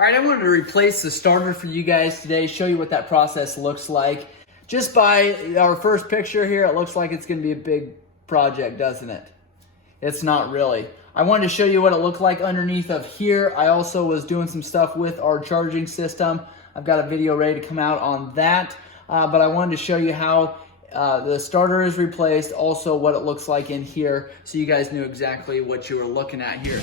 All right, I wanted to replace the starter for you guys today, show you what that process looks like. Just by our first picture here, it looks like it's going to be a big project, doesn't it? It's not really. I wanted to show you what it looked like underneath of here. I also was doing some stuff with our charging system. I've got a video ready to come out on that, but I wanted to show you how the starter is replaced, also what it looks like in here, so you guys knew exactly what you were looking at here.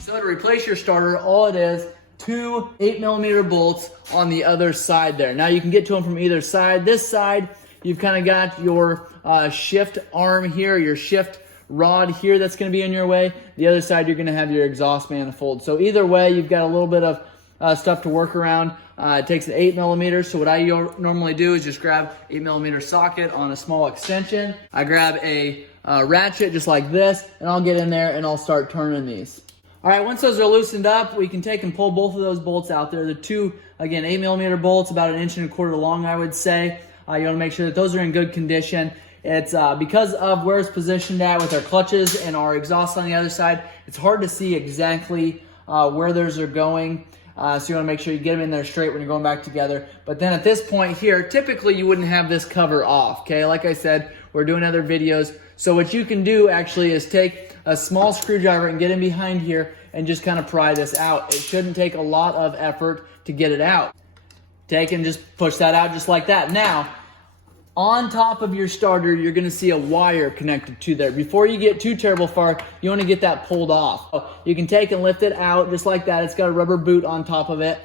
So to replace your starter, all it is, 2 8mm bolts on the other side there. Now you can get to them from either side. This side, you've kind of got your shift arm here, your shift rod here that's going to be in your way. The other side, you're going to have your exhaust manifold. So either way, you've got a little bit of stuff to work around. It takes an 8mm. So what I normally do is just grab 8mm socket on a small extension. I grab a ratchet just like this, and I'll get in there and I'll start turning these. All right, once those are loosened up, we can take and pull both of those bolts out there. The two, again, 8mm bolts, about 1.25 inches long, I would say. You want to make sure that those are in good condition. It's because of where it's positioned at with our clutches and our exhaust on the other side, it's hard to see exactly where those are going. So you want to make sure you get them in there straight when you're going back together. But then at this point here, typically you wouldn't have this cover off, okay? Like I said, we're doing other videos. So what you can do actually is take a small screwdriver and get in behind here and just kind of pry this out. It shouldn't take a lot of effort to get it out. Take and just push that out just like that. Now, on top of your starter, you're going to see a wire connected to there. Before you get too terrible far, you want to get that pulled off. You can take and lift it out just like that. It's got a rubber boot on top of it,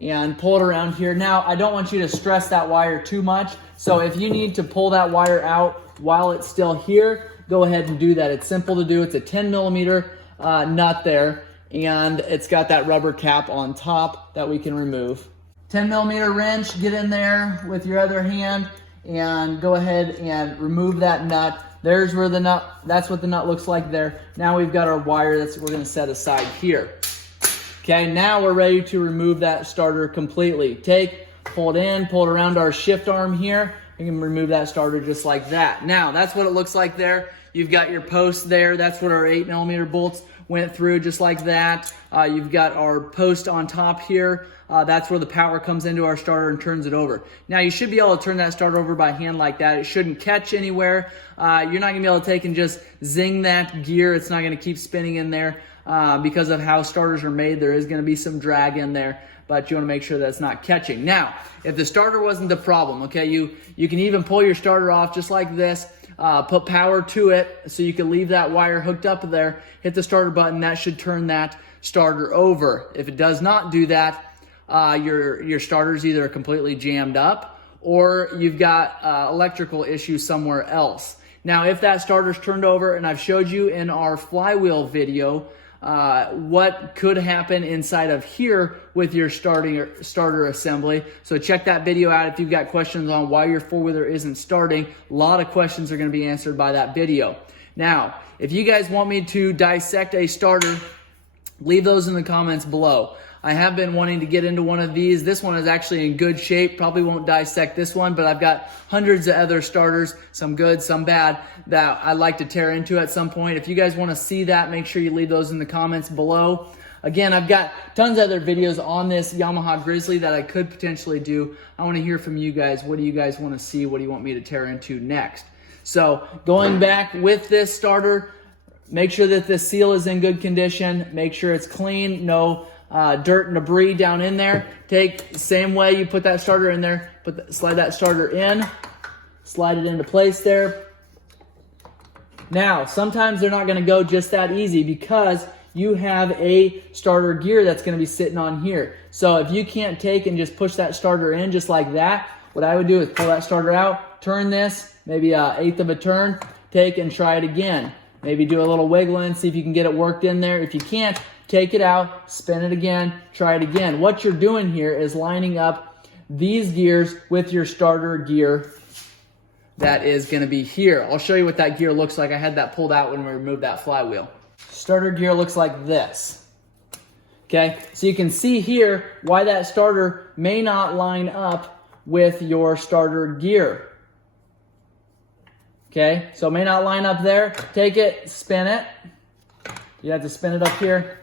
and pull it around here. Now, I don't want you to stress that wire too much. So if you need to pull that wire out while it's still here, go ahead and do that. It's simple to do. It's a 10mm nut there, and it's got that rubber cap on top that we can remove. 10mm wrench, get in there with your other hand and go ahead and remove that nut. There's where the nut, that's what the nut looks like there. Now we've got our wire that we're going to set aside here. Okay, now we're ready to remove that starter completely. Pull it in, pull it around our shift arm here. You can remove that starter just like that. Now, that's what it looks like there. You've got your post there. That's what our 8mm bolts went through, just like that. You've got our post on top here. That's where the power comes into our starter and turns it over. Now, you should be able to turn that starter over by hand like that. It shouldn't catch anywhere. You're not going to be able to take and just zing that gear. It's not going to keep spinning in there because of how starters are made. There is going to be some drag in there, but you want to make sure that it's not catching. Now, if the starter wasn't the problem, okay, you can even pull your starter off just like this. Put power to it so you can leave that wire hooked up there. Hit the starter button. That should turn that starter over. If it does not do that, your starter's either completely jammed up or you've got electrical issues somewhere else. Now, if that starter's turned over, and I've showed you in our flywheel video what could happen inside of here with your starter assembly. So check that video out if you've got questions on why your four-wheeler isn't starting. A lot of questions are going to be answered by that video. Now, if you guys want me to dissect a starter, leave those in the comments below. I have been wanting to get into one of these. This one is actually in good shape. Probably won't dissect this one, but I've got hundreds of other starters, some good, some bad, that I'd like to tear into at some point. If you guys want to see that, make sure you leave those in the comments below. Again, I've got tons of other videos on this Yamaha Grizzly that I could potentially do. I want to hear from you guys. What do you guys want to see? What do you want me to tear into next? So going back with this starter, make sure that the seal is in good condition. Make sure it's clean, no dirt and debris down in there. Take the same way you put that starter in there, slide that starter in, slide it into place there. Now, sometimes they're not going to go just that easy because you have a starter gear that's going to be sitting on here. So if you can't take and just push that starter in just like that, what I would do is pull that starter out, turn this, maybe an 1/8 of a turn, take and try it again. Maybe do a little wiggling, see if you can get it worked in there. If you can't, take it out, spin it again, try it again. What you're doing here is lining up these gears with your starter gear that is going to be here. I'll show you what that gear looks like. I had that pulled out when we removed that flywheel. Starter gear looks like this. Okay, so you can see here why that starter may not line up with your starter gear. Okay, so it may not line up there. Take it, spin it. You have to spin it up here.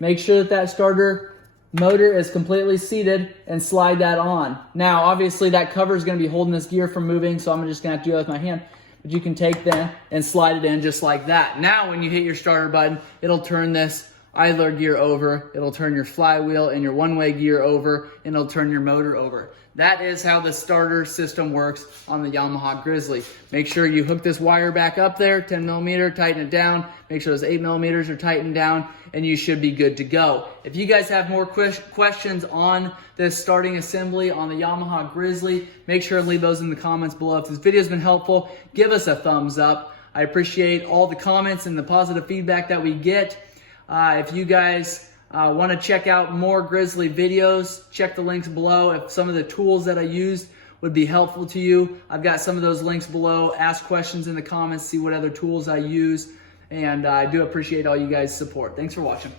Make sure that that starter motor is completely seated and slide that on. Now, obviously that cover is going to be holding this gear from moving, so I'm just going to have to do it with my hand. But you can take that and slide it in just like that. Now, when you hit your starter button, it'll turn this idler gear over, it'll turn your flywheel and your one-way gear over, and it'll turn your motor over. That is how the starter system works on the Yamaha Grizzly. Make sure you hook this wire back up there, 10 millimeter, tighten it down, make sure those 8 millimeters are tightened down, and you should be good to go. If you guys have more questions on this starting assembly on the Yamaha Grizzly, make sure and leave those in the comments below. If this video has been helpful, give us a thumbs up. I appreciate all the comments and the positive feedback that we get. If you guys want to check out more Grizzly videos, check the links below. If some of the tools that I used would be helpful to you, I've got some of those links below. Ask questions in the comments, see what other tools I use. And I do appreciate all you guys' support. Thanks for watching.